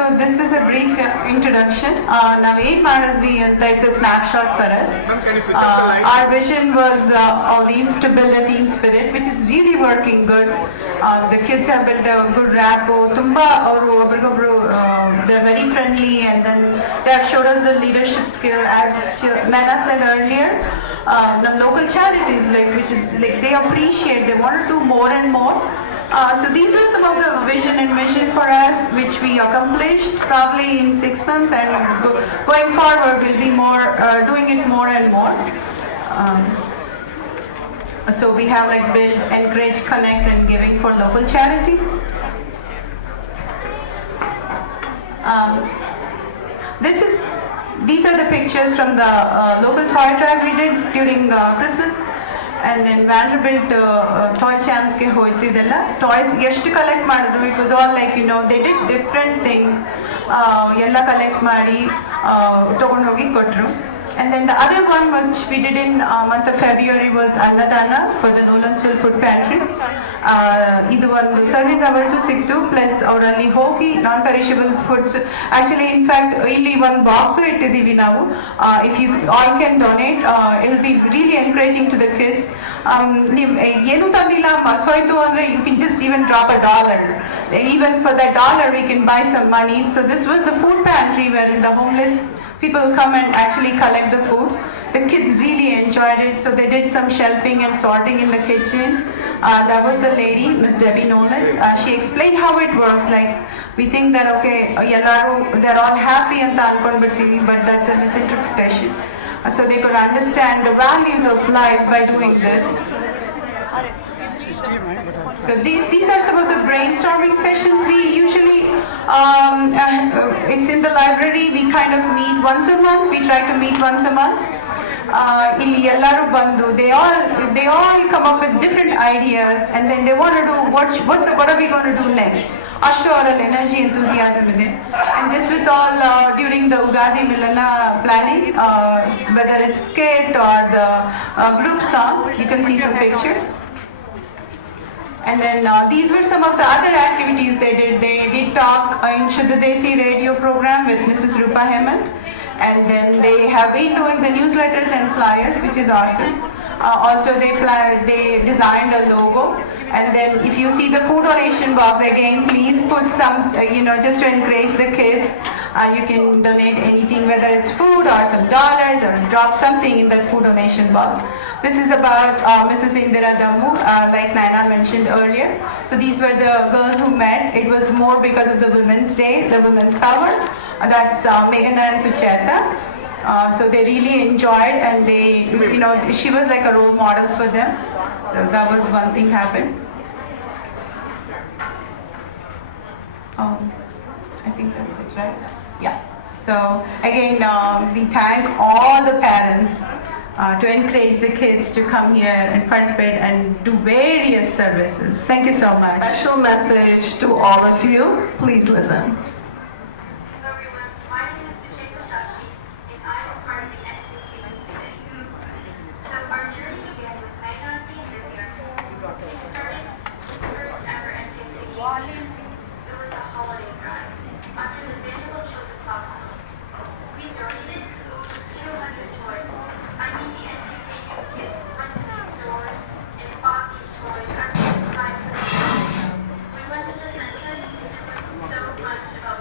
So this is a brief introduction. Now 8 Maradvi and it's a snapshot for us. Our vision was all these to build a team spirit, which is really working good. The kids have built a good rapport. They're very friendly, and then they have showed us the leadership skill. As Nana said earlier, the local charities, which is they appreciate, they want to do more and more. So these were some of the vision and mission for us, which we accomplished probably in 6 months, and going forward we'll be more doing it more and more. So we have build, encourage, connect, and giving for local charities. These are the pictures from the local toy drive we did during Christmas. And then Vanderbilt toy champ ke hoitidella toys ಎಷ್ಟು collect ಮಾಡಿದ್ರು. It was all they did different things. ಎಲ್ಲ collect ಮಾಡಿ ತಗೊಂಡು ಹೋಗಿ ಕೊಟ್ರು. And then the other one which we did in month of February was Annadana for the Nolansville Food Pantry. Idu one service hours ಸಿಕ್ತು, plus ಅವರಲ್ಲಿ ಹೋಗಿ non-perishable foods. Actually, in fact, ಇಲ್ಲಿ ಒಂದು ಬಾಕ್ಸ್ ಇಟ್ಟಿದ್ದೀವಿ ನಾವು. If you all can donate, it will be really encouraging to the kids. ನೀವು ಏನು ತಂದಿಲ್ಲ ಮರ್ಸೋಯ್ತು ಅಂದ್ರೆ you can just even drop $1. Even for that $1 we can buy some money. So this was the food pantry wherein the homeless people come and actually collect the food. The kids really enjoyed it, so they did some shelving and sorting in the kitchen. That was the lady, Miss Debbie Nolan. She explained how it works. We think that they're all happy and but that's a misinterpretation. So they could understand the values of life by doing this. So these are some of the brainstorming sessions we usually, it's in the library. We kind of meet once a month. We try to meet once a month. Illi ellaru bandu, they all come up with different ideas, and then they want to do what are we going to do next. Ashtu oral energy, enthusiasm in it. And this was all during the Ugadi Milana planning, whether it's skit or the group song. You can see some pictures. And then these were some of the other activities they did. They did talk in Shuddha radio program with Mrs. Rupa Hemant. And then they have been doing the newsletters and flyers, which is awesome. Also, they designed a logo. And then if you see the food donation box, again, please put some, just to encourage the kids. You can donate anything, whether it's food or some dollars, or drop something in that food donation box. This is about Mrs. Indira Dammu, like Naina mentioned earlier. So these were the girls who met. It was more because of the Women's Day, the Women's Power. That's Meghana and Sucheta. So they really enjoyed, and they, she was like a role model for them. So that was one thing happened. I think that's it, right? Yeah. So again, we thank all the parents to encourage the kids to come here and participate and do various services. Thank you so much. Special message to all of you. Please listen. So much about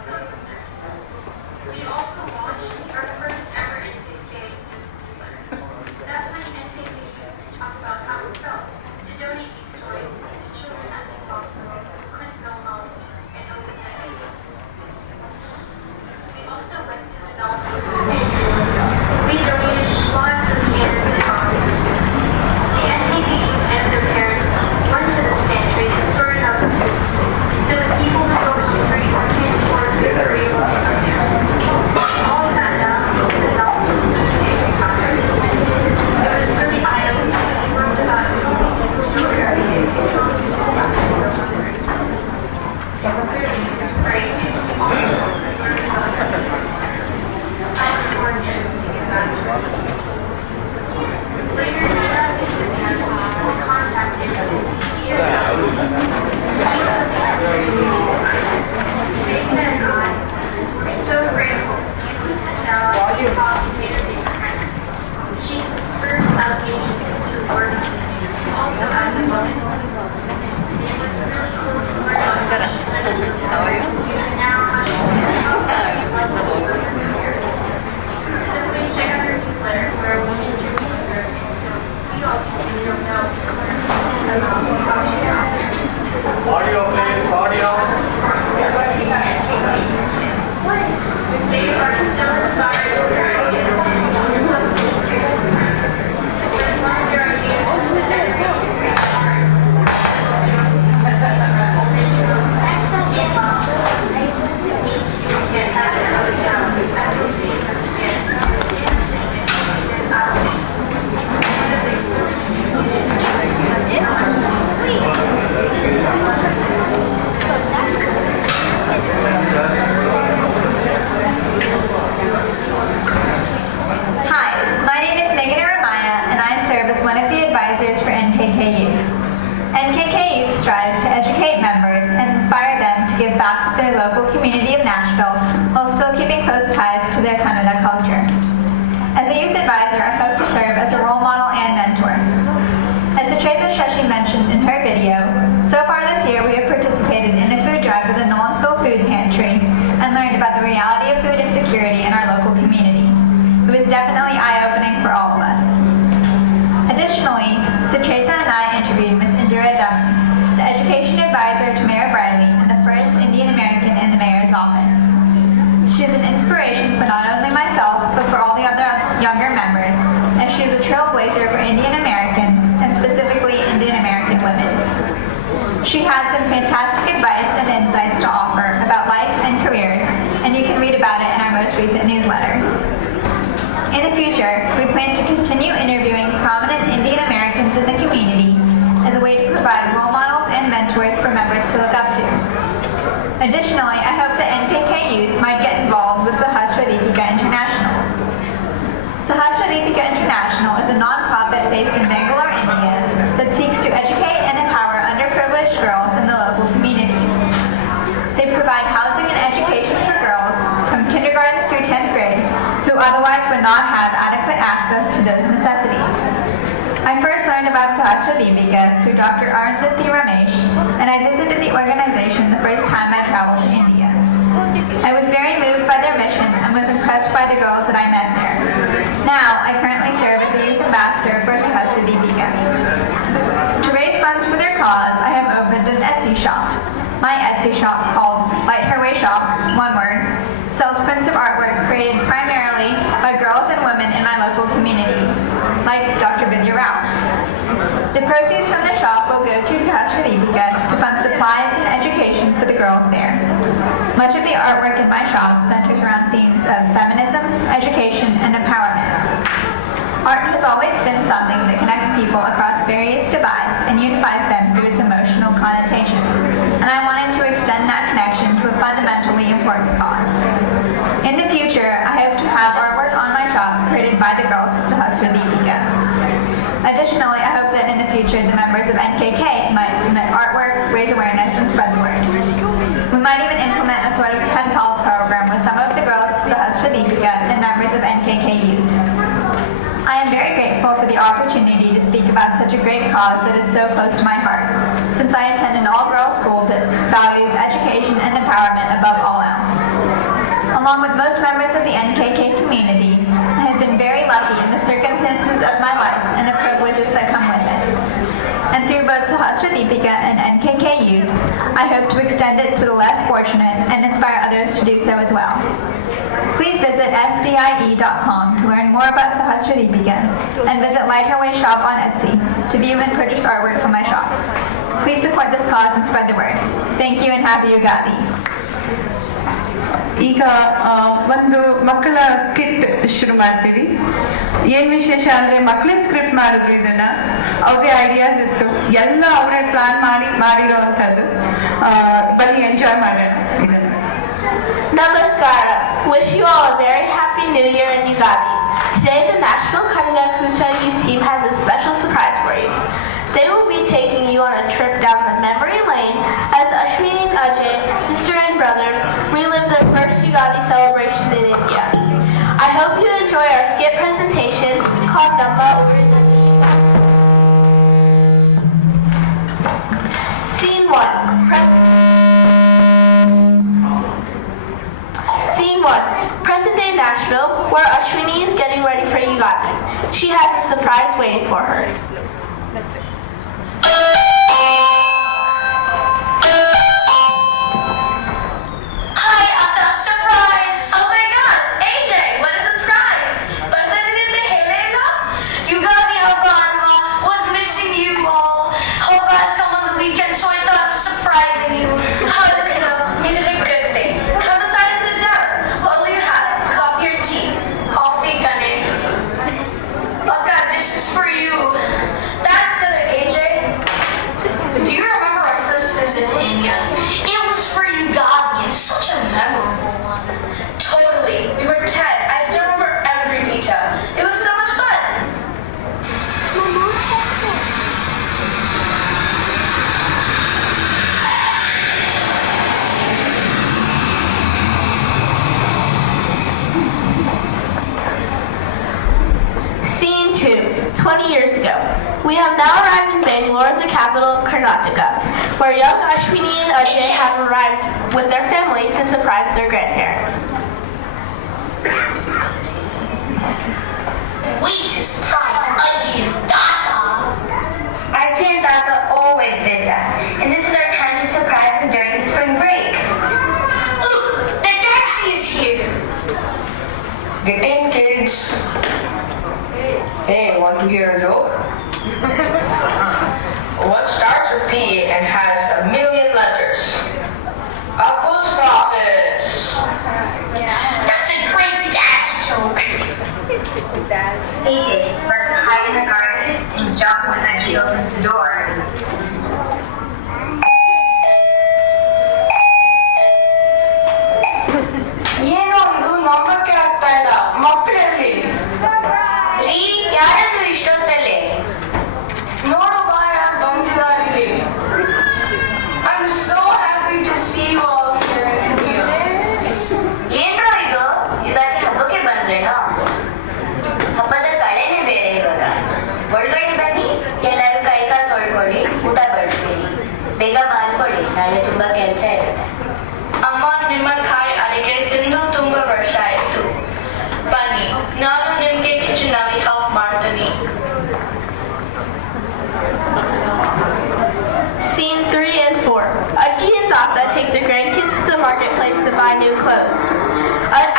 Audio, please. Audio. NKK Youth. NKK Youth strives to educate members and inspire them to give back to their local community of Nashville while still keeping close ties to their Kannada culture. As a youth advisor, I hope to serve as a role model and mentor. As Sucheta Shashi mentioned in her video, so far this year we have participated in a food drive with the Nolensville Food Pantry and learned about the reality of food insecurity in our local community. It was definitely eye-opening for all of us. Additionally, Sucheta and I interviewed Ms. Indira Dunn, the education advisor to Mayor Bradley and the first Indian American in the mayor's office. She is an inspiration for not only myself, but for all the other younger members, as she is a trailblazer for Indian Americans, and specifically Indian American women. She had some fantastic advice and insights to offer about life and careers, and you can read about it in our most recent newsletter. In the future, we plan to continue interviewing prominent Indian Americans in the community as a way to provide role models and mentors for members to look up to. Additionally, I hope that NKK Youth might get involved with Sahasra Deepika International. Sahasra Deepika International is a non-profit based in Bangalore, India, that seeks to educate and empower underprivileged girls in the local community. They provide housing and education for girls from kindergarten through 10th grade who otherwise would not have adequate access to those necessities. I first learned about Sahasra Deepika through Dr. Arundhati Ramesh, and I visited the organization the first time I traveled to India. I was very moved by their mission and was impressed by the girls that I met there. Now, I currently serve as a youth ambassador for Sahasra Deepika. To raise funds for their cause, I have opened an Etsy shop. My Etsy shop, called Light Her Way Shop, one word, sells prints of artwork created primarily by girls and women in my local community, like Dr. Vidya Rao. The proceeds from the shop will go to Sahasra Deepika to fund supplies and education for the girls there. Much of the artwork in my shop centers around themes of feminism, education, and empowerment. Art has always been something that connects people across various divides and unifies them through its emotional connotation, and I wanted to extend that connection to a fundamentally important cause. In the future, I hope to have artwork on my shop created by the girls at Sahasra Deepika. Additionally, I hope that in the future the members of NKK might submit artwork, raise awareness, and spread the word. We might even implement a sort of pen pal program with some of the girls at Sahasra Deepika and members of NKK Youth. I am very grateful for the opportunity to speak about such a great cause that is so close to my heart, since I attend an all-girls school that values education and empowerment above all else. Along with most members of the NKK community, I have been very lucky in the circumstances of my life and the privileges that come with it. And through both Sahasra Deepika and NKK Youth, I hope to extend it to the less fortunate and inspire others to do so as well. Please visit sdie.com to learn more about Sahasra Deepika and visit Light Her Way Shop on Etsy to view and purchase artwork from my shop. Please support this cause and spread the word. Thank you and happy Ugadi. ಈಗ ಒಂದು ಮಕ್ಕಳ skit ಶುರು ಮಾಡ್ತೀವಿ. ಏನ್ ವಿಶೇಷ ಅಂದ್ರೆ ಮಕ್ಕಳೇ script ಮಾಡಿದ್ರು ಇದನ್ನ, ಅವ್ರದೇ ಐಡಿಯಾಸ್ ಇತ್ತು, ಎಲ್ಲ ಅವರೇ ಪ್ಲಾನ್ ಮಾಡಿರೋವಂಥದ್ದು. ಬನ್ನಿ ಎಂಜಾಯ್ ಮಾಡೋಣ ಇದನ್ನ. Namaskara. Wish you all a very happy New Year and Ugadi. Today the Nashville Kannada Kucha Youth Team has a special surprise for you. They will be taking you on a trip down the memory lane as Ashwini and Ajay, sister and brother, relive their first Ugadi celebration in India. I hope you enjoy our skit presentation called Namba. Scene 1. where Ashwini is getting ready for Ugadi. She has a surprise waiting for her. Hi, Akka, surprise! Oh my god, AJ, what a surprise! ಬಂದದ್ರಿಂದ ಹೇಳೇಲ್ಲ? Ugadi Haba Anwa was missing you all. Haba has come on the weekend, so I thought of surprising you. How did you know? You did a good thing. Come inside and sit down. What will you have? Coffee or tea? Coffee, Gunny. Akka, this is for you. That's good, AJ. Do you remember our first visit to India? It was for Ugadi and such a memorable one. Totally. We were 10. I still remember every detail. It was so much fun. Scene 2, 20 years ago. We have now arrived in Bangalore, the capital of Karnataka, where young Ashwini and Ajay have arrived with their family to surprise their grandparents. We to surprise Ajay and Dada. Archie and Dada always visit us, and this is our time to surprise them during the spring break. Look, the taxi is here. Get in, kids. Hey, want to hear a joke? What starts with P and has a million letters? A post office. That's a great dad's joke. AJ, let's hide in the garden and jump when Archie opens the door. ಏನೋ ಇದು ನಂಬಕ್ಕೆ ಆಗ್ತಾ ಇಲ್ಲ ಮಕ್ಕಳಲ್ಲಿ ರೀ, ಯಾರದು ಇಷ್ಟೊತ್ತಲ್ಲಿ? ನೋಡು ಬಾ ಯಾರು ಬಂದಿದ್ದಾರೆ ಇಲ್ಲಿ I'm so happy to see you all here in India. ಏನ್ರೋ ಇದು? ಯುಗಾದಿ ಹಬ್ಬಕ್ಕೆ ಬಂದ್ರೇನೋ? ಹಬ್ಬದ ಕಳೆನೇ ಬೇರೆ ಇವಾಗ. ಒಳಗಡೆ ಬನ್ನಿ, ಎಲ್ಲರೂ ಕೈ ಕಾಲು ತೊಳ್ಕೊಳ್ಳಿ, ಊಟ ಬಡಿಸ್ತೀನಿ. ಬೇಗ ಮಾಡ್ಕೊಳ್ಳಿ, ನಾಳೆ ತುಂಬಾ ಕೆಲಸ ಇರುತ್ತೆ. ಅಮ್ಮ ನಿಮ್ಮ ಕಾಯಿ ಅಡಿಗೆ ತಿಂದು ತುಂಬಾ ವರ್ಷ ಆಯ್ತು. ಬನ್ನಿ, ನಾನು ನಿಮಗೆ ಕಿಚನಲ್ಲಿ ಹೆಲ್ಪ್ ಮಾಡ್ತೀನಿ. Scene 3 and 4. Ajay and Dada take the grandkids to the marketplace to buy new clothes.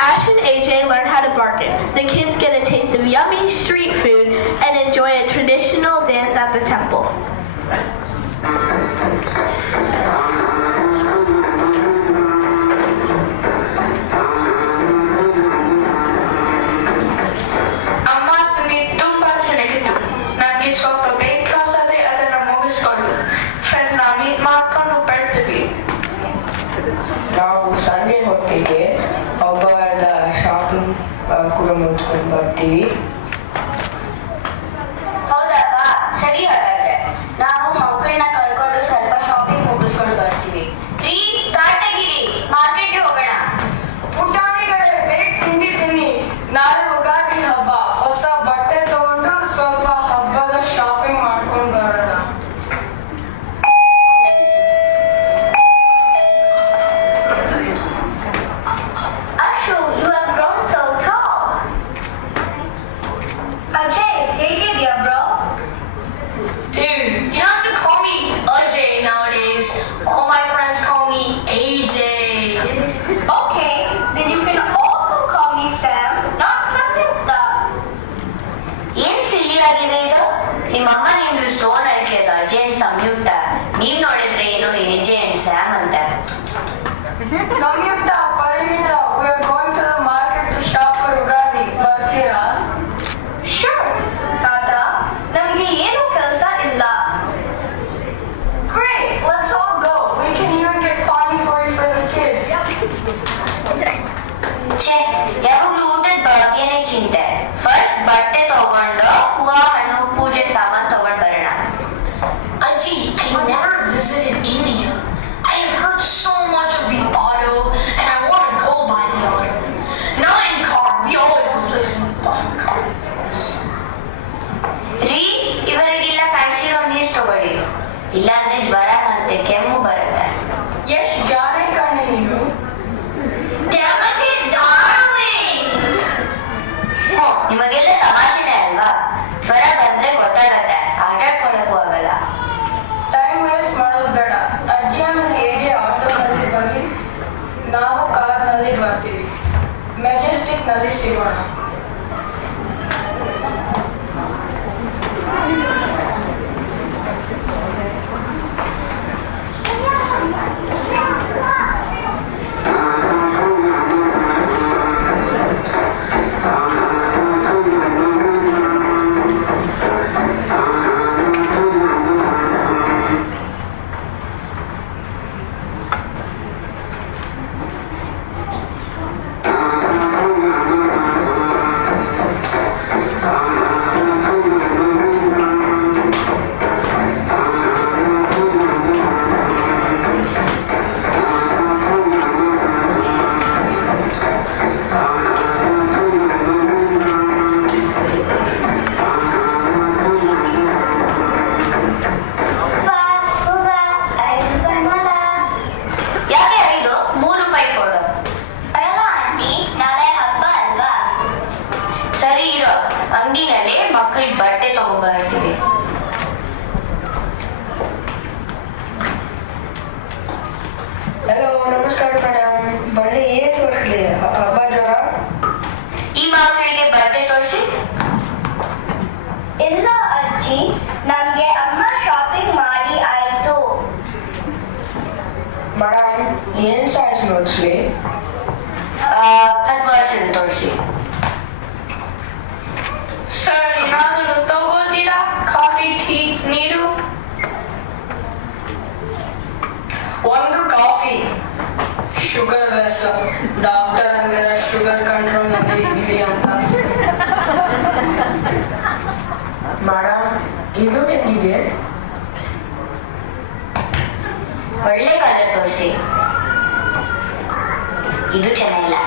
Ash and AJ learn how to bargain. The kids get a taste of yummy street food and enjoy a traditional dance at the temple. ಅಮ್ಮ ತಿಂಡಿ ತುಂಬಾ ಚೆನ್ನಾಗಿತ್ತು. ನನಗೆ ಸ್ವಲ್ಪ ಬೇಕಾದ್ರೆ ಅದನ್ನ ಮುಗಿಸ್ಕೊಂಡು friend meet ಮಾಡ್ಕೊಂಡು ಬರ್ತೀವಿ. ನಾವು ಸಂಜೆ ಹೊತ್ತಿಗೆ ಹಬ್ಬದ ಶಾಪಿಂಗ್ ಕೂಡ ಮುಗಿಸ್ಕೊಂಡು ಬರ್ತೀವಿ. ಹೌದಪ್ಪ, ಸರಿ ಹಾಗಾದ್ರೆ ನಾವು ಮಕ್ಕಳನ್ನ ಕರ್ಕೊಂಡು ಸ್ವಲ್ಪ ಶಾಪಿಂಗ್ ಮುಗಿಸ್ಕೊಂಡು ಬರ್ತೀವಿ. ರೀ, ಕಾರ್ ತೆಗೀರಿ, ಮಾರ್ಕೆಟ್ಗೆ ಹೋಗೋಣ. ಪುಟಾಣಿಗಳೇ ಬೇಗ ತಿಂಡಿ ತಿನ್ನಿ. ನಾಳೆ ಯುಗಾದಿ ಹಬ್ಬ. ಹೊಸ ಬಟ್ಟೆ ತಗೊಂಡು ಸ್ವಲ್ಪ ಹಬ್ಬದ ಶಾಪಿಂಗ್ ಮಾಡ್ಕೊಂಡು ಬರೋಣ. Ashu, you have grown so tall. Ajay, ಹೇಗಿದ್ಯಾ bro? Dude, you don't have to call me Ajay nowadays. All my friends call me AJ. Okay, then you can also call me Sam, not Samyukta. ಏನ್ ಸಿಲ್ಲಿ ಆಗಿದೆ ಇದು? ನಿಮ್ಮಮ್ಮ ನಿಮ್ದು so nice as Ajay and Samyukta. ನೀವ್ ನೋಡಿದ್ರೆ ಏನೋ AJ and Sam ಅಂತ. ಸಂಯುಕ್ತ, ಪರಿಣಿತ, we are going to the market to shop for Ugadi. ಬರ್ತೀರಾ? Sure, Dada. ನಮ್ಗೆ ಏನು ಕೆಲಸ ಇಲ್ಲ. Great, let's all go. We can even get pani puri for the kids. ಛೇ, ಯಾವಾಗ್ಲೂ ಊಟದ ಬಗ್ಗೆನೇ ಚಿಂತೆ. ಫಸ್ಟ್ ಬಟ್ಟೆ ತಗೊಂಡು ಹೂವ ಹಣ್ಣು ಪೂಜೆ ಸಾಮಾನ್ ತಗೊಂಡ್ ಬರೋಣ. ಅಜ್ಜಿ, I never visited India. I have heard so much of the auto and I want to go buy the auto. ನಾವು ಕಾರ್ನಲ್ಲಿ ಬರ್ತೀವಿ. ಮೆಜೆಸ್ಟಿಕ್ನಲ್ಲಿ ಸಿಗೋಣ. ಹಲೋ, ನಮಸ್ಕಾರ ಮೇಡಮ್. ಬನ್ನಿ, ಏನ್ ತೋರಿಸ್ಲಿ? ಹಬ್ಬ ಜ್ವರ? ಈ ಮಕ್ಕಳಿಗೆ ಬಟ್ಟೆ ತೋರಿಸಿ. ಇಲ್ಲ ಅಜ್ಜಿ, ನಮ್ಗೆ ಅಮ್ಮ ಶಾಪಿಂಗ್ ಮಾಡಿ ಆಯ್ತು. ಮೇಡಮ್, ಏನ್ ಸೈಜ್ ನೋಡಿಸ್ಲಿ? 10 ವರ್ಷದ ತೋರಿಸಿ. ಸರ್, ಏನಾದರೂ ತಗೋತೀರಾ? ಕಾಫಿ, ಟೀ, ನೀರು? ಒಂದು ಕಾಫಿ, ಶುಗರ್ ಲೆಸ್. ಡಾಕ್ಟರ್ ಅಂದ್ರೆ ಶುಗರ್ ಕಂಟ್ರೋಲ್ ನಲ್ಲಿ ಇರ್ಲಿ ಅಂತ. ಮೇಡಮ್, ಇದು ಹೆಂಗಿದೆ? ಒಳ್ಳೆ ಕಲರ್ ತೋರಿಸಿ. ಇದು ಚೆನ್ನಾಗಿಲ್ಲ.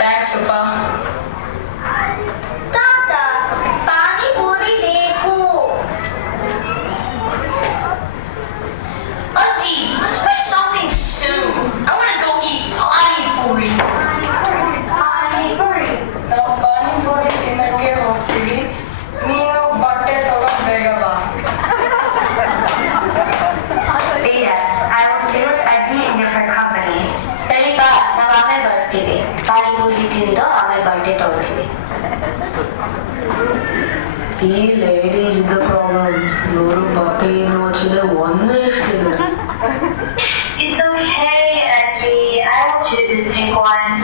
ಥ್ಯಾಂಕ್ಸ್ ಅಪ್ಪ. ತಾತ, ಪಾನಿಪುರಿ ಬೇಕು. Auntie, let's make something soon. I want to go eat pani puri. Panipuri. ನಾವು ಪಾನಿಪುರಿ ತಿನ್ನಕ್ಕೆ ಹೋಗ್ತೀವಿ. ನೀನು ಬಟ್ಟೆ ತಗೊಂಡ್ ಬೇಗ ಬಾ. Beta, I will stay with Ajji in different company. ಸರಿ ಬಾ, ನಾವು ಆಮೇಲೆ ಬರ್ತೀವಿ. ಪಾನಿಪುರಿ ತಿಂದು ಆಮೇಲೆ ಬಟ್ಟೆ ತಗೋತೀವಿ. ಈ ಲೇಡೀಸ್ ಇದ್ದ ಪ್ರಾಬ್ಲಮ್. ಇವರು ಬಟ್ಟೆ ನೋಡ್ಸಿದ್ರೆ ಒಂದೇ ಇಷ್ಟಿದೆ. It's okay, Ajji. I will choose this pink one.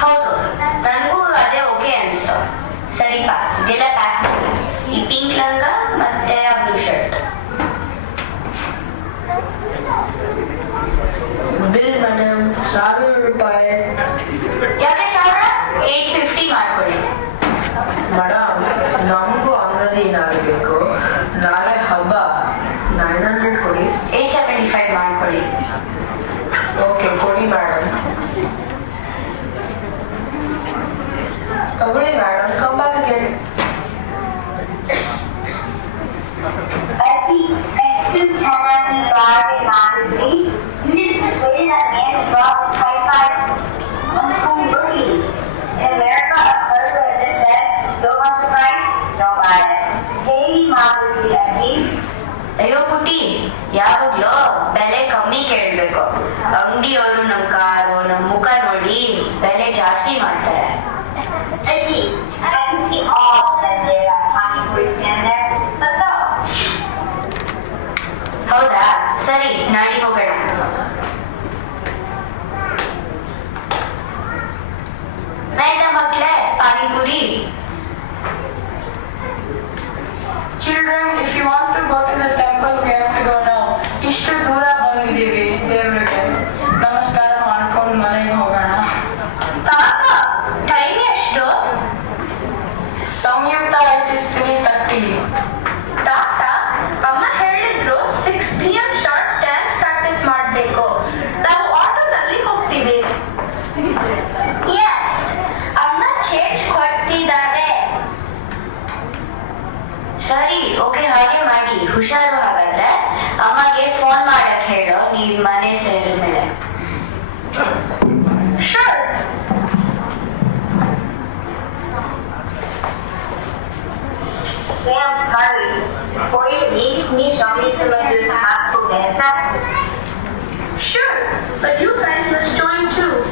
ಹೌದು, ನನಗೂ ಅದೇ ಓಕೆ ಅನಿಸ್ತು. ಸರಿಪಾ, ಇದೆಲ್ಲ ಪ್ಯಾಕ್ ಮಾಡಿ. ಈ ಪಿಂಕ್ ಲಂಗ ಮತ್ತೆ ಆ ಬ್ಲೂ ಶರ್ಟ್. ಬಿಲ್ ಮೇಡಮ್, 1000 ರೂಪಾಯಿ. ಯಾಕೆ 1000? 850 ಮಾಡ್ಕೊಳ್ಳಿ. ಮೇಡಮ್, ನಮಗೂ ಅಂಗಡಿ ಏನಾಗಬೇಕು. ನಾಳೆ ಹಬ್ಬ. 900 ಕೊಡಿ. 875 ಮಾಡ್ಕೊಳ್ಳಿ. ಓಕೆ, ಕೊಡಿ ಮೇಡಮ್. ತಗೊಳ್ಳಿ ಮೇಡಮ್, ಕಮ್ ಬ್ಯಾಕ್ ಅಗೇನ್. ಅಜ್ಜಿ, ಎಷ್ಟು ಚೆನ್ನಾಗಿ ಬಾರ್ಬಿ ಮಾಡಿದ್ರಿ. This way that man drops high-five on home cookies. In America, a president said, don't want the price, don't buy it. ಹೇಳಿ ಮಾಡಿದ್ರಿ ಅಜ್ಜಿ? ಅಯ್ಯೋ ಪುಟಿ, ಯಾವಾಗ್ಲೂ ಬೆಲೆ ಕಮ್ಮಿ ಕೇಳಬೇಕು. ಅಂಗಡಿಯವರು ನಮ್ಮ ಕಾರು, ನಮ್ಮ ಮುಖ ನೋಡಿ ಬೆಲೆ ಜಾಸ್ತಿ ಮಾಡ್ತಾರೆ. Aji, I can see all of them there at Panipuri stand there. Let's go. ಹೌದಾ, ಸರಿ, ನಾಳೆ ಹೋಗೋಣ. ಆಯ್ತಾ ಮಕ್ಕಳೇ, panipuri. Children, if you want to go to the temple, we have to go now. ಇಷ್ಟು ದೂರ ಬಂದಿದ್ದೀವಿ ದೇವ್ರಿಗೆ. ನಮಸ್ಕಾರ ಮಾಡ್ಕೊಂಡು ಮನೆಗೆ ಹೋಗೋಣ. ತಾತ, ಟೈಮ್ ಎಷ್ಟು? ಸಂಯುಕ್ತ, it is 3:30. ತಾತ, ಅಮ್ಮ ಹೇಳಿದ್ರು 6 PM ಶಾರ್ಟ್ ಡ್ಯಾನ್ಸ್ ಪ್ರಾಕ್ಟೀಸ್ ಮಾಡಬೇಕು. ನಾವು ಆಟೋದಲ್ಲಿ ಹೋಗ್ತೀವಿ. ಎಸ್, ಅಮ್ಮ ಚೇಂಜ್ ಕೊಡ್ತಿದ್ದಾರೆ. ಸರಿ, ಓಕೆ, ಹಾಗೆ ಮಾಡಿ. ಹುಷಾರು. ಹಾಗಾದ್ರೆ ಅಮ್ಮಗೆ ಫೋನ್ ಮಾಡಕ್ ಹೇಳು, ನೀವ್ ಮನೆ ಸೇರಿದ್ಮೇಲೆ. Sure. Sam, hurry. Before you leave, can you show me some of your high school dance steps? Sure, but you guys must join too.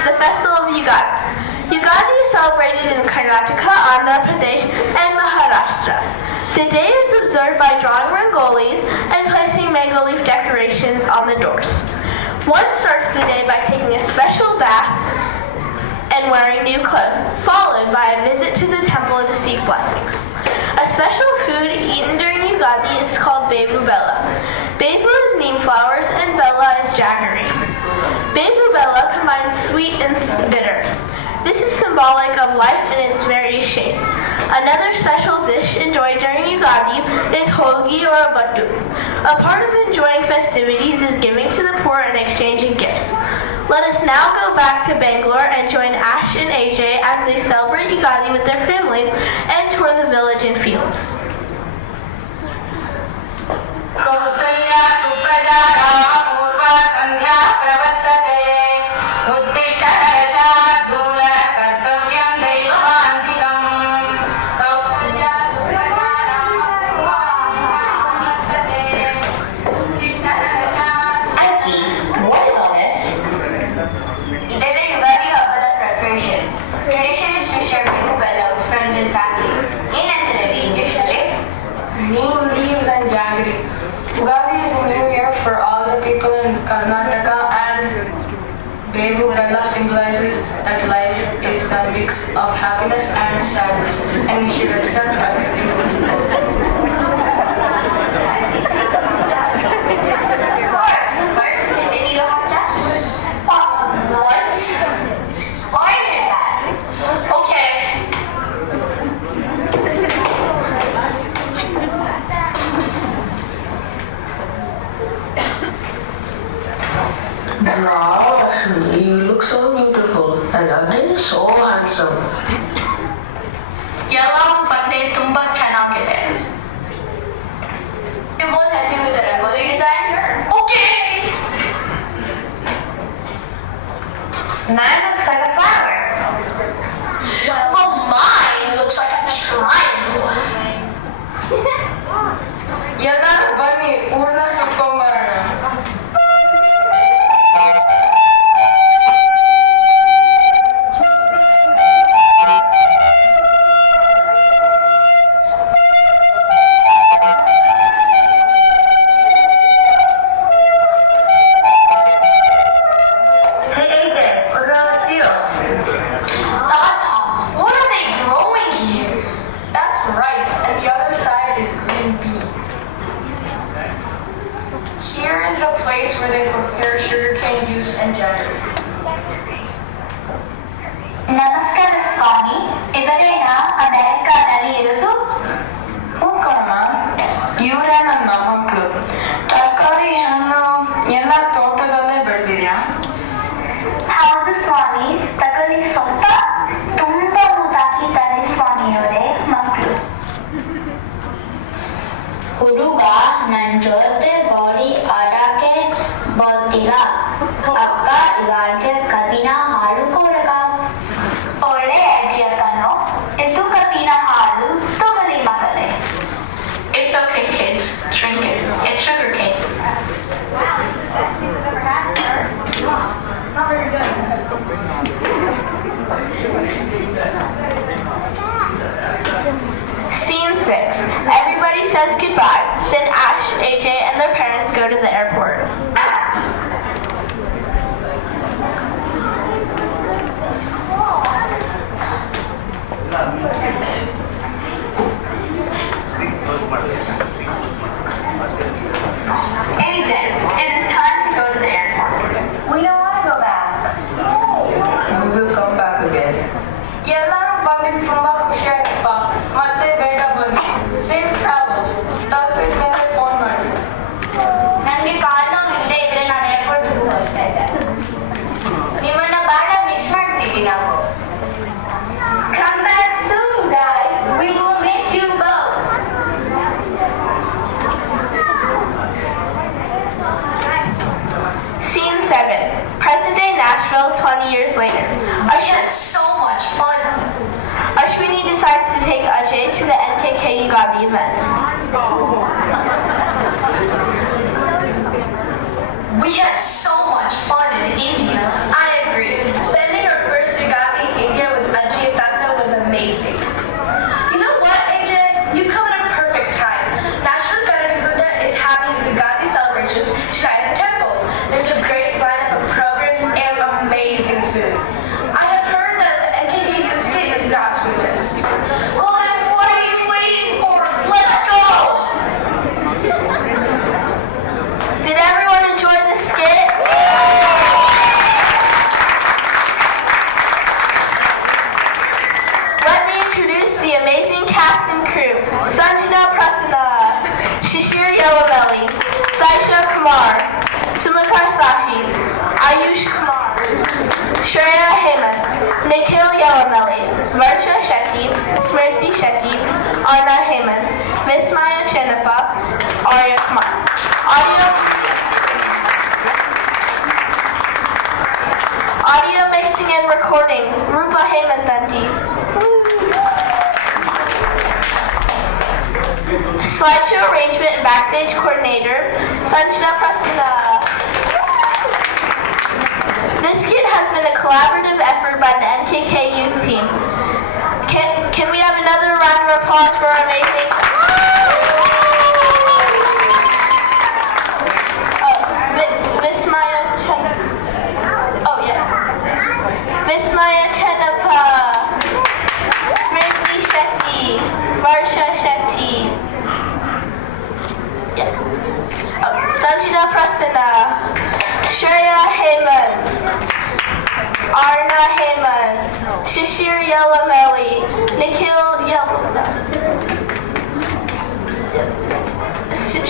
The Festival of Ugadi. Ugadi is celebrated in Karnataka, Andhra Pradesh, and Maharashtra. The day is observed by drawing rangolis and placing mango leaf decorations on the doors. One starts the day by taking a special bath and wearing new clothes, followed by a visit to the temple to seek blessings. A special food eaten during Ugadi is called Bevu Bella. Bevu is neem flowers and Bella is jaggery. Bevu Bella combines sweet and bitter. This is symbolic of life in its various shades. Another special dish enjoyed during Ugadi is holgi or a battu. A part of enjoying festivities is giving to the poor and exchanging gifts. Let us now go back to Bangalore and join Ash and AJ as they celebrate Ugadi with their family and tour the village and fields. Tradition is to share Bevu Bella with friends and family. In English, Neem leaves and jaggery. Ugadi is a new year for all the people in Karnataka, and Bevu Bella symbolizes that life is a mix of happiness and sadness, and we should accept everything. Wow, Lakshmi, you look so beautiful and Agni is so handsome. Yellow bande tumba chanagide. You both help me with the rangoli design? Okay! Mine looks like a flower. Well, mine looks like a triangle. ಎಲ್ಲರೂ ಬನ್ನಿ ಪೂರ್ಣ ಸುತ್ಕೊಂಬರೋಣ. Where they prepare sugarcane juice and jaggery. ನಮಸ್ಕಾರ ಸ್ವಾಮಿ, ಇವರೇನಾ ಅಮೆರಿಕಾದಲ್ಲಿ ಇರೋದು? ಹ್ಞೂ ಕಣಮ್ಮ, ಇವರೇ ನನ್ನ ಮೊಮ್ಮಕ್ಕಳು. ತರಕಾರಿ ಹಣ್ಣು ಎಲ್ಲ ತೋಟದಲ್ಲೇ ಬೆಳೆದಿದ್ಯಾ? ಸ್ವಾಮಿ ತಗೊಳ್ಳಿ ಸ್ವಲ್ಪ ತುಂಬಾ ಮುದ್ದಾಗಿದ್ದಾರೆ ಸ್ವಾಮಿಯವರೇ ಮಕ್ಕಳು. ಹುಡುಗ ನನ್ ಜೊತೆ ಗೋಳಿ ಆಡಕ್ಕೆ ಬರ್ತೀರಾ? ಅಕ್ಕ ಯಾರಿಗೆ ಕಬ್ಬಿನ ಹಾಲು ಕೊಡಗ? ಒಳ್ಳೆ ಐಡಿಯಾ ಕಣೋ. ಇದು ಕಬ್ಬಿನ ಹಾಲು ತಗೊಳ್ಳಿ ಮಗಳೇ. It's okay, kids. Drink it. It's sugar cane. Scene 6. Everybody says goodbye. Then Ash, AJ, and their parents go to the airport. AJ, it is time to go to the airport. We don't want to go back. We will come back again. ಎಲ್ಲರೂ ಬಂದಿದ್ದು ತುಂಬಾ ಖುಷಿ ಆಯ್ತಪ್ಪ. ಮತ್ತೆ ಬೇಗ ಬನ್ನಿ. Safe travels. ತಲುಪಿದ ಮೇಲೆ ಫೋನ್ ಮಾಡಿ. ನನ್ಗೆ ಕಾಲ್ ನೋವು ಇಲ್ಲದೆ ಇದ್ರೆ ನಾನು ಏರ್ಪೋರ್ಟ್ಗೆ ಹೋಗ್ತಾ ಇದ್ದೆ. ನಿಮ್ಮನ್ನ ಬಹಳ ಮಿಸ್ ಮಾಡ್ತೀವಿ ನಾವು. Come back soon, guys. We will miss you both. Scene 7. Present day Nashville 20 years later. We had so much fun. Ashwini decides to take Ajay to the NKK Ugadi event. We had so much fun in India. I agree. Spending our first Ugadi in India with Ajay Tata was amazing. You know what, AJ? You come at a perfect time. National Ugadi Milana is having his Ugadi celebrations tonight at the temple. There's a great lineup of programs and amazing food. I have heard that the NKK Youth Skate is not to be missed. Well, then what are you waiting for? Let's go! Did everyone enjoy the skit? Let me introduce the amazing cast and crew. Sanjana Prasanna, Shishir Yelameli, Saisha Kumar, Sumakar Safi, Ayush Kumar, Shreya Hemant, Nikhil Yelameli, Varsha Shetty, Smriti Shetty, Arna Hemant, Vismaya Chenapa, Arya Kumar. Audio mixing and recordings, Rupa Hemantanti. Slideshow arrangement and backstage coordinator, Sanjana Prasanna. This skit has been a collaborative effort by the NKK youth team. Can we have another round of applause for our amazing... Vismaya Chenapa, Smriti Shetty, Varsha Shetty, Sanjana Prasanna, Shreya Hemant, Arna Hemant, Shishir Yelameli,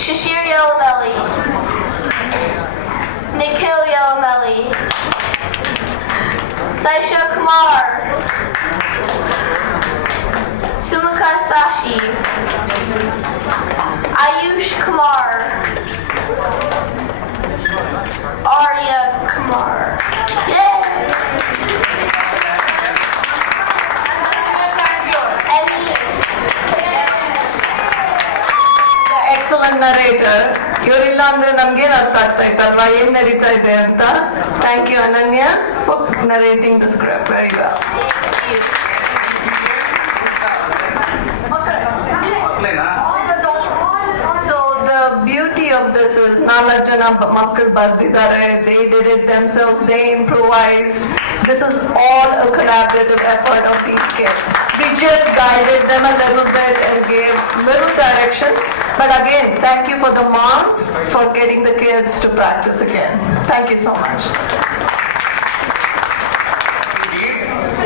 Shishir Yelameli, Nikhil Yelameli, Saisha Kumar, Sumika Sashi, Ayush Kumar, Arya Kumar. Yay! Excellent narrator. ಇವರಿಲ್ಲ ಅಂದ್ರೆ ನಮ್ಗೇನ್ ಅರ್ಥ ಆಗ್ತಾ ಇತ್ತಲ್ವಾ ಏನ್ ನಡೀತಾ ಇದೆ ಅಂತ. Thank you Ananya for narrating the script very well. So the beauty of this is ನಾಲ್ಕು ಜನ ಮಕ್ಕಳು ಬರ್ತಿದ್ದಾರೆ. They did it themselves. They improvised. This is all a collaborative effort of these kids. We just guided them a little bit and gave little direction. But again, thank you for the moms for getting the kids to practice again. Thank you so much.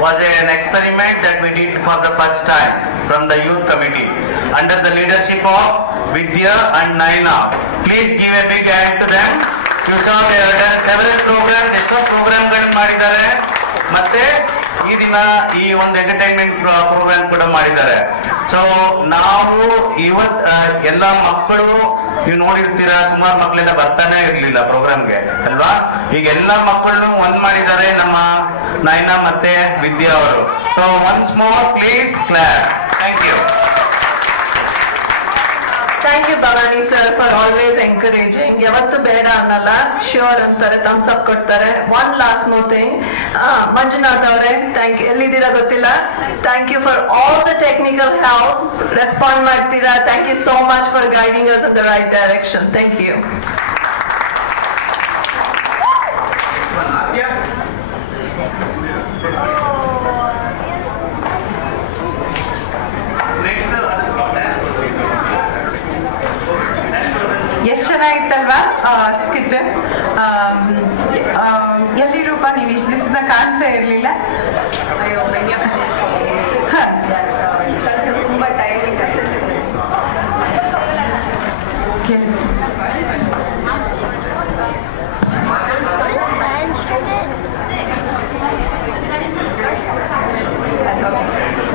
Was an experiment that we did for the first time from the youth committee under the leadership of Vidya and Naina. Please give a big hand to them. You saw they have done several programs. ಎಷ್ಟೋ ಪ್ರೋಗ್ರಾಮ್ಗಳನ್ನು ಮಾಡಿದ್ದಾರೆ ಮತ್ತೆ ಈ ದಿನ ಈ ಒಂದು entertainment program ಕೂಡ ಮಾಡಿದ್ದಾರೆ. ಸೊ ನಾವು ಎಲ್ಲ ಮಕ್ಕಳು ನೀವು ನೋಡಿರ್ತೀರಾ, ಸುಮಾರು ಮಕ್ಕಳೆಲ್ಲ ಬರ್ತಾನೆ ಇರ್ಲಿಲ್ಲ ಪ್ರೋಗ್ರಾಮ್ಗೆ ಅಲ್ವಾ. ಈಗ ಎಲ್ಲ ಮಕ್ಕಳನ್ನು ಒಂದ್ ಮಾಡಿದ್ದಾರೆ ನಮ್ಮ ನಯನಾ ಮತ್ತೆ ವಿದ್ಯಾ ಅವರು. So once more please clap. Thank you. Thank you Bhavani sir for always encouraging. ಯಾವತ್ತು ಬೇಡ ಅನ್ನಲ್ಲ, ಶ್ಯೂರ್ ಅಂತಾರೆ, ಥಮ್ಸ್ ಅಪ್ ಕೊಡ್ತಾರೆ. One last more thing, Manjunath ಅವರೇ ಥ್ಯಾಂಕ್ ಯು. ಎಲ್ಲಿದ್ದೀರಾ ಗೊತ್ತಿಲ್ಲ. Thank you for all the technical help. Respond ಮಾಡ್ತೀರಾ. Thank you so much for guiding us in the right direction. Thank you. ಎಷ್ಟು ಚೆನ್ನಾಗಿತ್ತಲ್ವಾ ಸ್ಕಿಟ್. ಎಲ್ಲಿ ರೂಪ, ನೀವು ಇಷ್ಟು ದಿವಸದ ಕಾಣಿಸೇ ಇರಲಿಲ್ಲ. ತುಂಬಾ ಟೈಮಿಂಗ್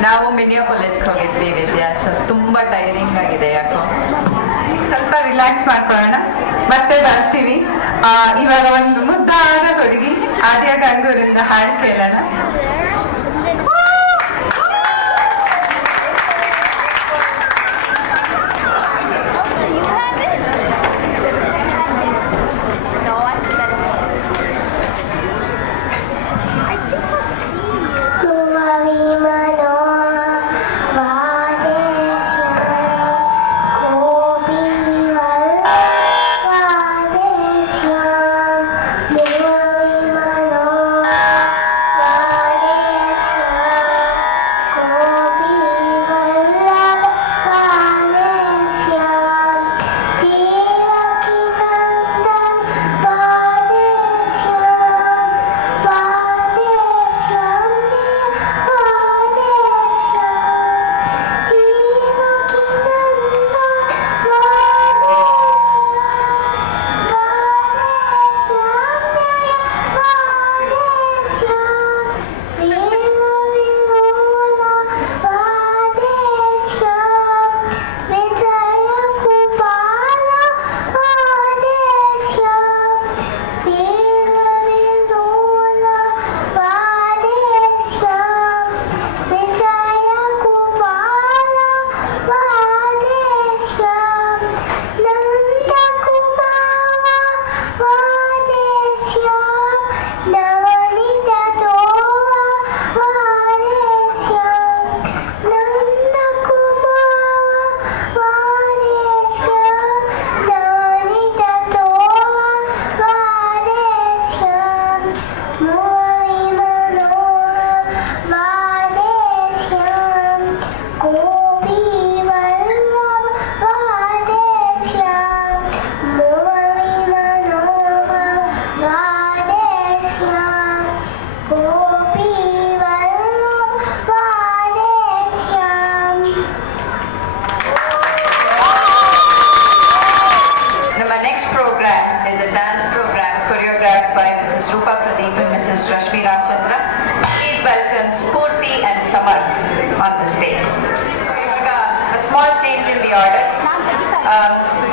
ನಾವು ಮಿನಿಯಾಪೋಲಿಸ್ಗೆ ಹೋಗಿದ್ವಿ ವಿದ್ಯಾ. ಸೊ ತುಂಬಾ ಟೈರಿಂಗ್ ಆಗಿದೆ. ಯಾಕೋ ಸ್ವಲ್ಪ ರಿಲ್ಯಾಕ್ಸ್ ಮಾಡ್ಕೊಳ್ಳೋಣ, ಮತ್ತೆ ಬರ್ತೀವಿ. ಇವಾಗ ಒಂದು ಮುದ್ದಾದ ಹುಡುಗಿ ಆರ್ಯ ಗಂಗೂರಿಂದ ಹಾಡು ಕೇಳೋಣ.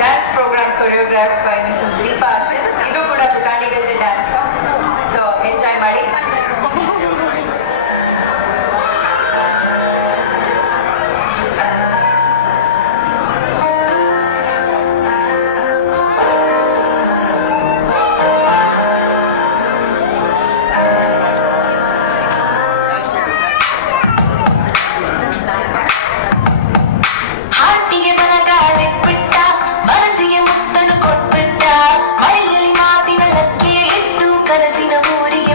Dance program choreographed by Mrs. Deepa Ashit. Idu kuda Putanigalde dance. So enjoy ಮಾಡಿ. ಹಾಟಿಗೆ ಬಲಗಾಲಿಟ್ಬಿಟ್ಟ ಮನಸ್ಸಿಗೆ ಮುತ್ತನು ಕೊಟ್ಬಿಟ್ಟ ಮಳೆಯಲ್ಲಿ ಮಾತಿನ ಲಕ್ಕಿಯ ಇಟ್ಟು ಕನಸಿನ ಊರಿಗೆ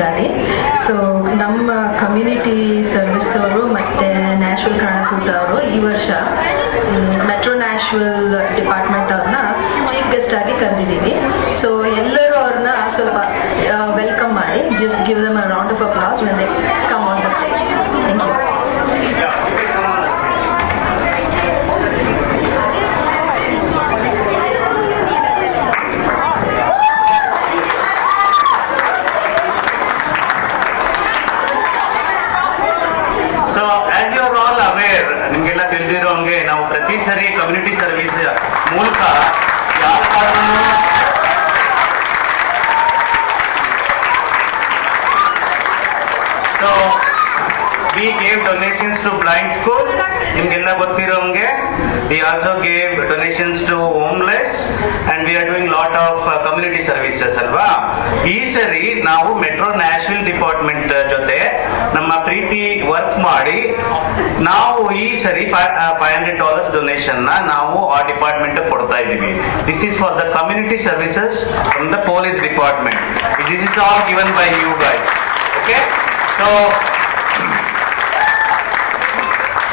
ಯುಗಾದಿ. ಸೊ ನಮ್ಮ ಕಮ್ಯುನಿಟಿ ಸರ್ವಿಸ್ ಅವರು ಮತ್ತು ನ್ಯಾಷನಲ್ ಕನ್ನಡಕೂಟ ಅವರು ಈ ವರ್ಷ ಮೆಟ್ರೋ ನ್ಯಾಷನಲ್ ಡಿಪಾರ್ಟ್ಮೆಂಟ್ ಅವ್ರನ್ನ ಚೀಫ್ ಗೆಸ್ಟ್ ಆಗಿ ಕರೆದಿದ್ದೀವಿ. ಸೊ ಎಲ್ಲರೂ ಅವ್ರನ್ನ ಸ್ವಲ್ಪ ವೆಲ್ಕಮ್ ಮಾಡಿ, just give them a round of applause when they come on the stage. Thank you. ನಿಮಗೆಲ್ಲ ತಿಳಿದಿರೋ ಹಂಗೆ ನಾವು ಪ್ರತಿ ಸರಿ ಕಮ್ಯುನಿಟಿ ಸರ್ವಿಸ್ ಮೂಲಕ ಯಾವ ಕಾರಣನೂ so we gave donations to blind school. ನಿಮಗೆಲ್ಲ ಗೊತ್ತಿರೋ ಹಂಗೆ we also gave donations to homeless and we are doing lot of community services ಅಲ್ವಾ. ಈ ಸರಿ ನಾವು ಮೆಟ್ರೋ ನ್ಯಾಷನಲ್ ಡಿಪಾರ್ಟ್ಮೆಂಟ್ ಜೊತೆ ನಮ್ಮ ಪ್ರೀತಿ ವರ್ಕ್ ಮಾಡಿ ನಾವು ಈ ಸರಿ $500 ಡೊನೇಷನ್ ನಾವು ಆ ಡಿಪಾರ್ಟ್ಮೆಂಟ್ ಕೊಡ್ತಾ ಇದ್ದೀವಿ. This is for the community services from the police department. This is all given by you guys. Okay, so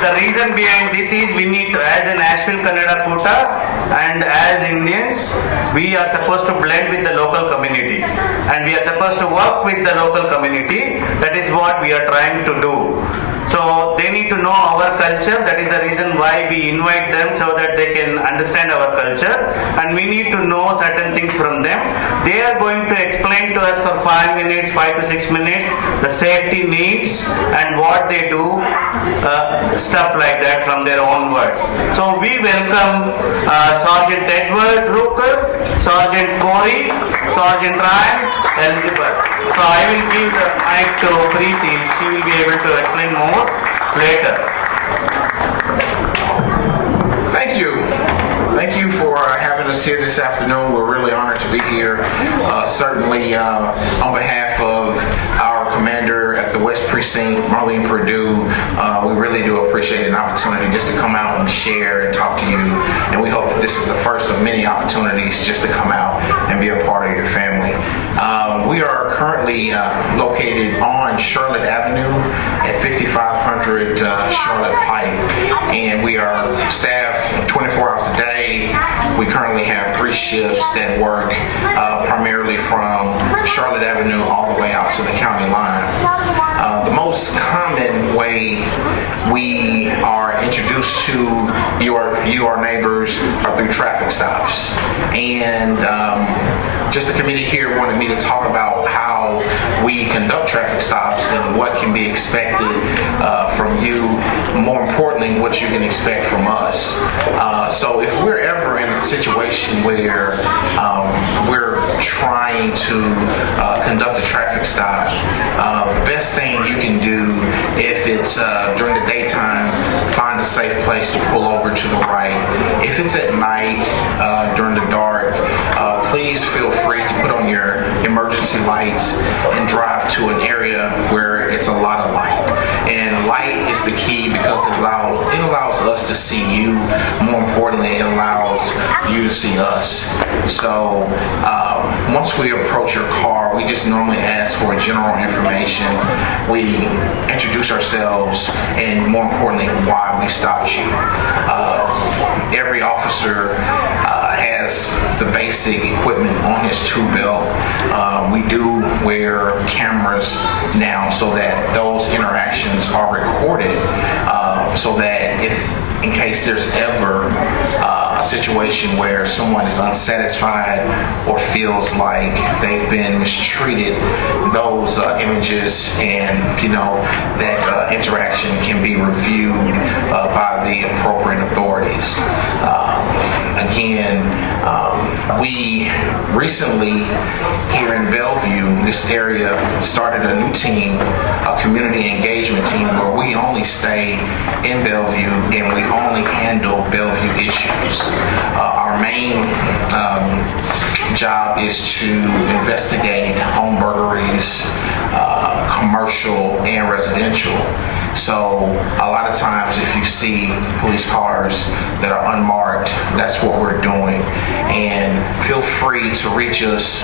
the reason behind this is we need to, as a National Kannada Kuta and as Indians, we are supposed to blend with the local community and we are supposed to work with the local community. That is what we are trying to do. So they need to know our culture. That is the reason why we invite them, so that they can understand our culture, and we need to know certain things from them. They are going to explain to us for 5 minutes, 5 to 6 minutes, the safety needs and what they do, stuff like that from their own words. So we welcome Sergeant Edward Rooker, Sergeant Corey, Sergeant Ryan, Elizabeth. So I will give the mic to Preeti. She will be able to explain more later. Thank you. Thank you for having us here this afternoon. We're really honored to be here. Certainly on behalf of our commander at the West Precinct, Marlene Perdue, we really do appreciate an opportunity just to come out and share and talk to you. And we hope that this is the first of many opportunities just to come out and be a part of your family. We are currently located on Charlotte Avenue at 5500 Charlotte Pike, and we are staffed 24 hours a day. We currently have 3 shifts that work primarily from Charlotte Avenue all the way out to the county line. The most common way we are introduced to you, our neighbors, are through traffic stops. And just the committee here wanted me to talk about how we conduct traffic stops and what can be expected from you. More importantly, what you can expect from us. So if we're ever in a situation where we're trying to conduct a traffic stop, the best thing you can do, if it's during the daytime, find a safe place to pull over to the right. If it's at night, during the dark, please feel free to put on your emergency lights and drive to an area where it's a lot of light. And light is the key because it allows us to see you. More importantly, it allows you to see us. So once we approach your car, we just normally ask for general information. We introduce ourselves and, more importantly, why we stopped you. Every officer has the basic equipment on his tool belt. We do wear cameras now so that those interactions are recorded, so that if in case there's ever a situation where someone is unsatisfied or feels like they've been mistreated, those images and that interaction can be reviewed by the appropriate authorities. Again, we recently here in Bellevue, this area, started a new team, a community engagement team, where we only stay in Bellevue and we only handle Bellevue issues. Our main job is to investigate home burglaries, commercial and residential. So a lot of times if you see police cars that are unmarked, that's what we're doing. And feel free to reach us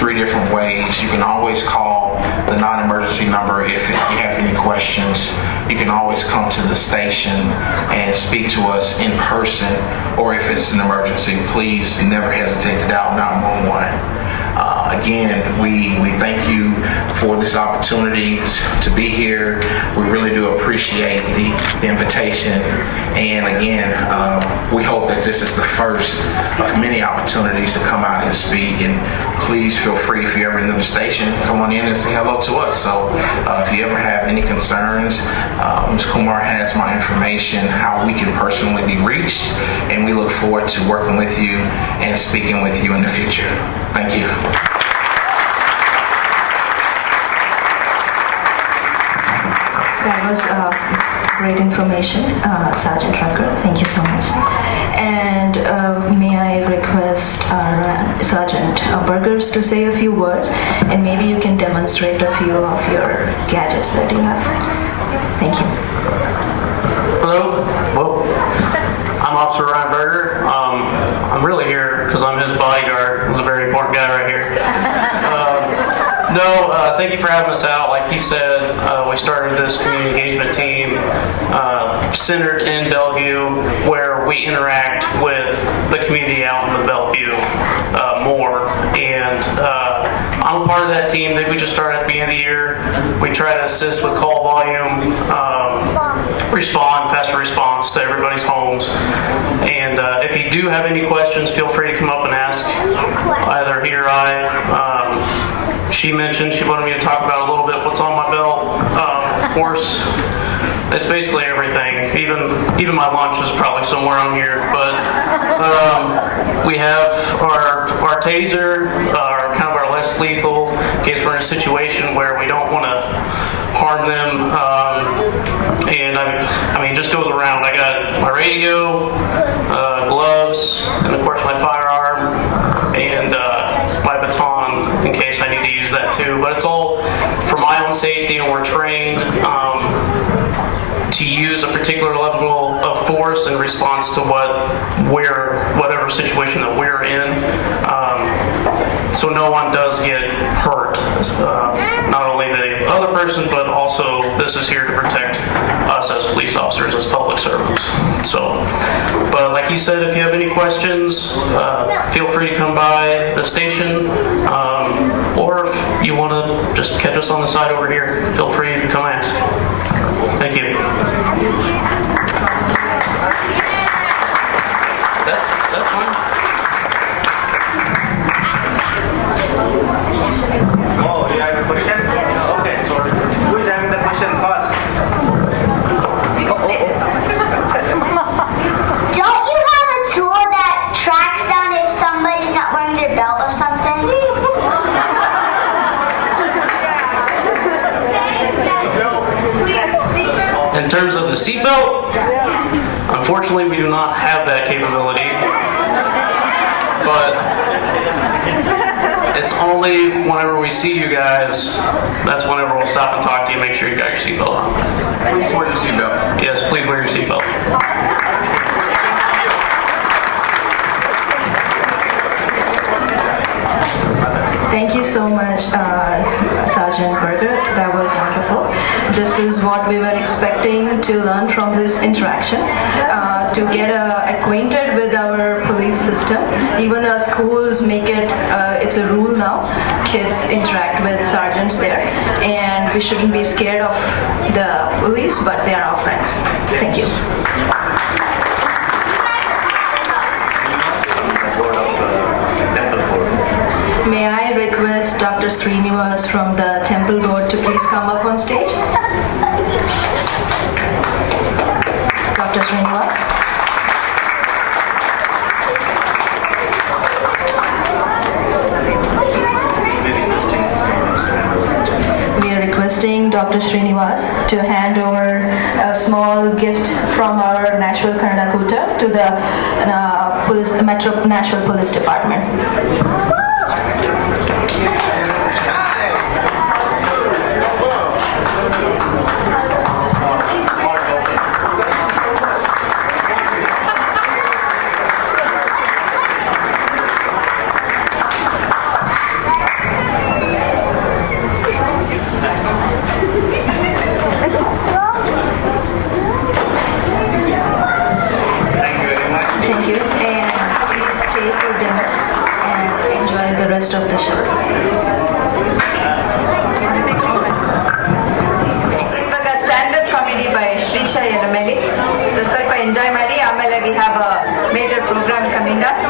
3 different ways. You can always call the non-emergency number if you have any questions. You can always come to the station and speak to us in person, or if it's an emergency, please never hesitate to dial 911. Again, we thank you for this opportunity to be here. We really do appreciate the invitation. And again, we hope that this is the first of many opportunities to come out and speak. And please feel free, if you're ever in the station, come on in and say hello to us. So if you ever have any concerns, Ms. Kumar has my information, how we can personally be reached. And we look forward to working with you and speaking with you in the future. Thank you. That was great information, Sergeant Rucker. Thank you so much. And may I request our Sergeant Burgers to say a few words, and maybe you can demonstrate a few of your gadgets that you have. Thank you. Hello. Well, I'm Officer Ryan Berger. I'm really here because I'm his bodyguard. He's a very important guy right here. Thank you for having us out. Like he said, we started this community engagement team centered in Bellevue, where we interact with the community out in the Bellevue more. And I'm a part of that team that we just started at the beginning of the year. We try to assist with call volume, faster response to everybody's homes. And if you do have any questions, feel free to come up and ask either he or I. She mentioned she wanted me to talk about a little bit what's on my belt. Of course, it's basically everything. Even my lunch is probably somewhere on here. But we have our taser, kind of our less lethal, in case we're in a situation where we don't want to harm them. And I mean, it just goes around. I got my radio, gloves, and of course my firearm, and my baton in case I need to use that too. But it's all for my own safety, and we're trained to use a particular level of force in response to whatever situation that we're in. So no one does get hurt. Not only the other person, but also this is here to protect us as police officers, as public servants. So, but like he said, if you have any questions, feel free to come by the station, or if you want to just catch us on the side over here, feel free to come ask. Thank you. That's fine. Oh, you have a question? Okay, sorry. Who is having the question first? Don't you have a tool that tracks down if somebody's not wearing their belt or something? In terms of the seatbelt, unfortunately we do not have that capability. But it's only whenever we see you guys, that's whenever we'll stop and talk to you, make sure you got your seatbelt on. Please wear your seatbelt. Yes, please wear your seatbelt. Thank you so much, Sergeant Berger. That was wonderful. This is what we were expecting to learn from this interaction, to get acquainted with our police system. Even our schools make it, it's a rule now. Kids interact with sergeants there, and we shouldn't be scared of the police, but they are our friends. Thank you. May I request Dr. Srinivas from the Temple Board to please come up on stage? Dr. Srinivas. We are requesting Dr. Srinivas to hand over a small gift from our Nashville Kannada Kuta to the Metro Nashville Police Department. the show. ಇವಾಗ stand up comedy by Shreesha Yalameli. So ಸ್ವಲ್ಪ enjoy ಮಾಡಿ. ಆಮೇಲೆ we have a major program coming up.